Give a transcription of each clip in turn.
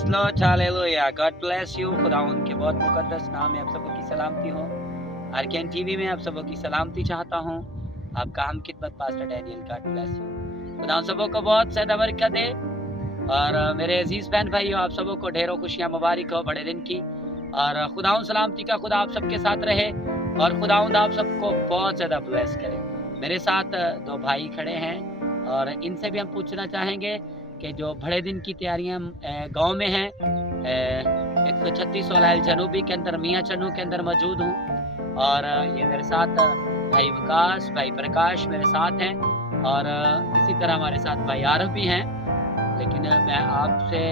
Praise Lord, hallelujah. God bless you. खुदा उनके बहुत मुकद्दस नाम में आप सबों की सलामती हो। आरकेएन टीवी में आप सबों की सलामती चाहता हूँ। आपका हम खिदमत pastor Daniel. God bless you. खुदा उन सबों को बहुत ज़्यादा बरकत दे। और मेरे अजीज बहन भाइयों, आप सबों को ढेरों खुशियाँ मुबारक हो बड़े दिन की। और खुदाउन सलामती का खुदा आप सबके साथ रहे और खुदाउन आप सबको बहुत ज़्यादा ब्लेस करे। मेरे साथ दो भाई खड़े हैं और इनसे भी हम पूछना चाहेंगे कि जो बड़े दिन की तैयारियां गांव में हैं। 136 वलायल जनूबी के अंदर मियाँ चन्नू के अंदर मौजूद हूँ। और ये मेरे साथ भाई विकास, भाई प्रकाश मेरे साथ हैं। और इसी तरह हमारे साथ भाई आरफ भी हैं। लेकिन मैं आपसे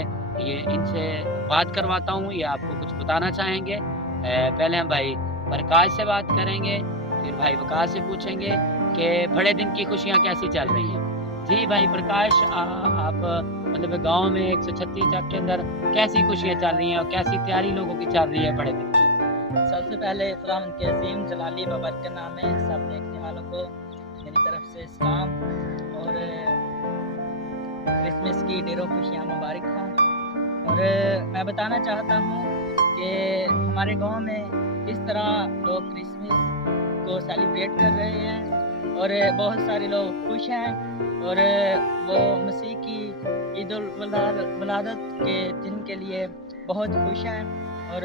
इनसे बात करवाता हूँ, ये आपको कुछ बताना चाहेंगे। पहले हम भाई प्रकाश से बात करेंगे, फिर भाई विकास से पूछेंगे कि बड़े दिन की खुशियाँ कैसी चल रही हैं। जी भाई प्रकाश, आप मतलब गांव में 136 के अंदर कैसी खुशियाँ चल रही हैं और कैसी तैयारी लोगों की चल रही है बड़े दिन की? सबसे पहले खुदावंद के अज़ीम जलाली बाबरकत नाम में सब देखने वालों को मेरी तरफ से सलाम और क्रिसमस की ढेरों खुशियाँ मुबारक हों। और मैं बताना चाहता हूँ कि हमारे गांव में किस तरह लोग क्रिसमस को सेलिब्रेट कर रहे हैं और बहुत सारे लोग खुश हैं और वो मसीह की ईद उल वलादत के दिन के लिए बहुत खुश हैं और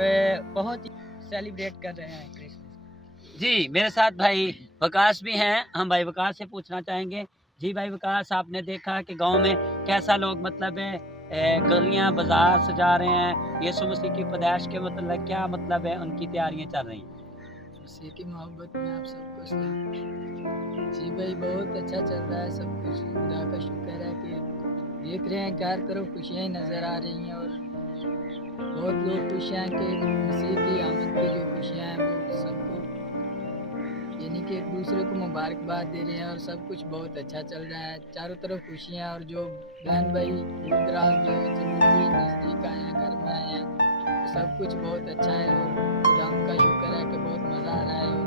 बहुत सेलिब्रेट कर रहे हैं क्रिसमस। जी, मेरे साथ भाई विकास भी हैं। हम भाई विकास से पूछना चाहेंगे। जी भाई विकास, आपने देखा कि गांव में कैसा लोग मतलब गलियां बाजार सजा रहे हैं, यीशु मसीह की पैदाइश के मतलब क्या मतलब है, उनकी तैयारियां चल रही हैं। मसीह की मोहब्बत में आप सबको सलाम। जी भाई, बहुत अच्छा चल रहा है सब कुछ। खुदा का शुक्र है कि देख रहे हैं चार तरफ खुशियाँ नज़र आ रही हैं और बहुत लोग खुश हैं कि मसीह की आमद की जो खुशियाँ हैं वो सबको यानी कि एक दूसरे को मुबारकबाद दे रहे हैं और सब कुछ बहुत अच्छा चल रहा है। चारों तरफ खुशियाँ और जो बहन भाई दूर दराज जो जनूबी नज़दीक आए हैं, घर में आए हैं, तो सब कुछ बहुत अच्छा है और खुदा का शुक्र है कि बहुत मज़ा आ रहा है और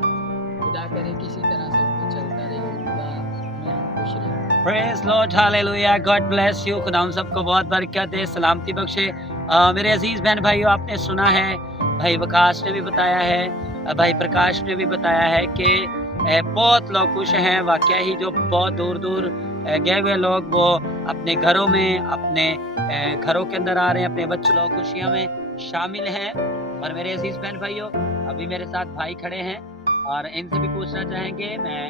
खुदा करे किसी तरह सब कुछ चलता रहे और खुदा में हम खुश रहें। Praise Lord, hallelujah. God bless you. खुदा हम सबको बहुत बरकत दे, सलामती बख्शे। मेरे अजीज बहन भाइयों, आपने सुना है, भाई विकास ने भी बताया है, भाई प्रकाश ने भी बताया है कि बहुत लोग खुश हैं। वाकई ही जो बहुत दूर दूर गए हुए लोग वो अपने घरों में, अपने घरों के अंदर आ रहे हैं, अपने बच्चों लोग खुशियों में शामिल हैं। और मेरे अजीज बहन भाइयों, अभी मेरे साथ भाई खड़े हैं और इनसे भी पूछना चाहेंगे। मैं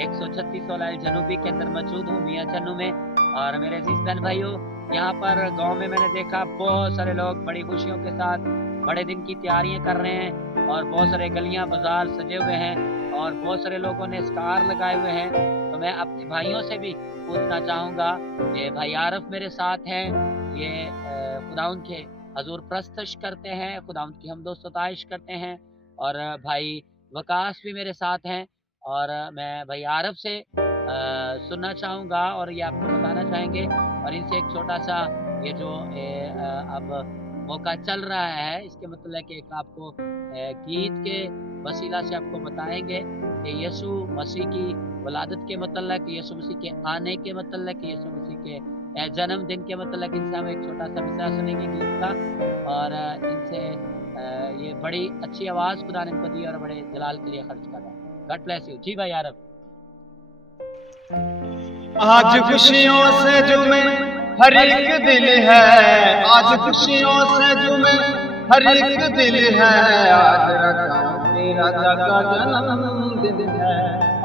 136 वलायल जनूबी के अंदर मौजूद हूँ मियाँ चन्नू में। और मेरे अजीज बहन भाइयों, यहाँ पर गांव में मैंने देखा बहुत सारे लोग बड़ी खुशियों के साथ बड़े दिन की तैयारियां कर रहे हैं और बहुत सारे गलियां बाजार सजे हुए हैं और बहुत सारे लोगों ने स्टार लगाए हुए हैं। तो मैं अपने भाइयों से भी पूछना चाहूँगा कि भाई आरफ मेरे साथ हैं, ये खुदाउन के हजूर प्रस्तश करते हैं, खुदाउन की हमदो सताइश करते हैं। और भाई वकास भी मेरे साथ हैं। और मैं भाई आरफ से सुनना चाहूँगा और ये आपको बताना चाहेंगे और इनसे एक छोटा सा ये जो अब मौका चल रहा है, इसके मतलब है कि एक आपको गीत के वसीला से आपको बताएंगे कि यीशु मसीह की वलादत के मतलब, यीशु मसीह के आने के मतलब, यीशु मसीह के जन्मदिन के मतलब। इनसे हम एक छोटा सा मिसरा सुनेंगे गीत का। और इनसे ये बड़ी अच्छी आवाज़ खुदा ने इनको दी और बड़े जलाल के लिए खर्च कर रहा है। God bless you. जी भाई आरफ। आज खुशियों से झूमे हर एक दिल है, आज खुशियों से झूमे हर एक दिल है। आज राजाओं के राजा का जन्मदिन है,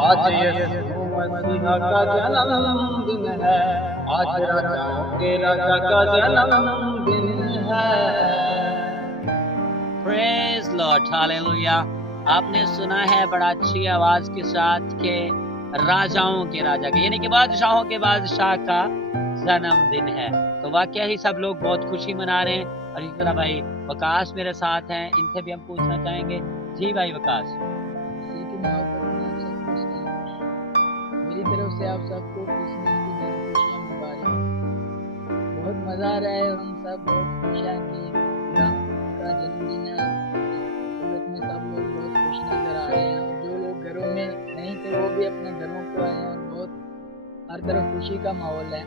आज यीशु मसीह का जन्मदिन है, आज राजाओं के राजा का जन्मदिन है। Praise Lord, hallelujah. आपने सुना है बड़ा अच्छी आवाज के साथ के राजाओं के राजा के यानी कि बादशाहों के बादशाह का जन्मदिन है। तो वाकई ही सब लोग बहुत खुशी मना रहे हैं। और इसी तरह भाई वकास मेरे साथ हैं, इनसे भी हम पूछना चाहेंगे। जी भाई वकास। मसीह की मोहब्बत में आप सबको सलाम। मेरी तरफ से आप सबको क्रिसमस की ढेरों खुशियाँ मुबारक। बहुत मज़ा आ रहा है और हम सब बहुत खुश हैं कि खुदा का जन्मदिन है। सूरत में सब लोग बहुत खुश नज़र आ रहे हैं और जो लोग घरों में नहीं थे वो भी अपने घरों को आए हैं और बहुत हर तरफ खुशी का माहौल है।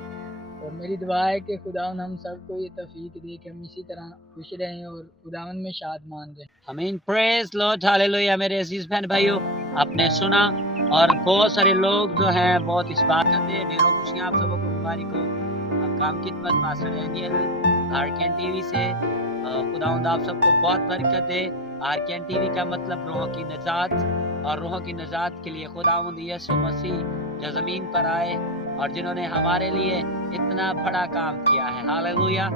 और मेरी दुआ है कि खुदावन हम सबको ये तौफीक दे कि हम इसी तरह खुश रहें और खुदावन में शादमान रहें। आमीन, प्रेज लॉर्ड, हालेलुया। मेरे अजीज बहन भाइयों, आपने सुना और बहुत सारे लोग जो हैं बहुत इस बात करते हैं। ढेरों खुशियाँ आप सबको मुबारक हो। काम खिदमत पास्टर डैनियल आरकेन टीवी से खुदावंद आप सबको बहुत बरकत दे। आरकेन टीवी का मतलब रूहों की निजात, और रूहों की निजात के लिए खुदावंद यीशु मसीह जो ज़मीन पर आए और जिन्होंने हमारे लिए इतना बड़ा काम किया है, हालेलुया।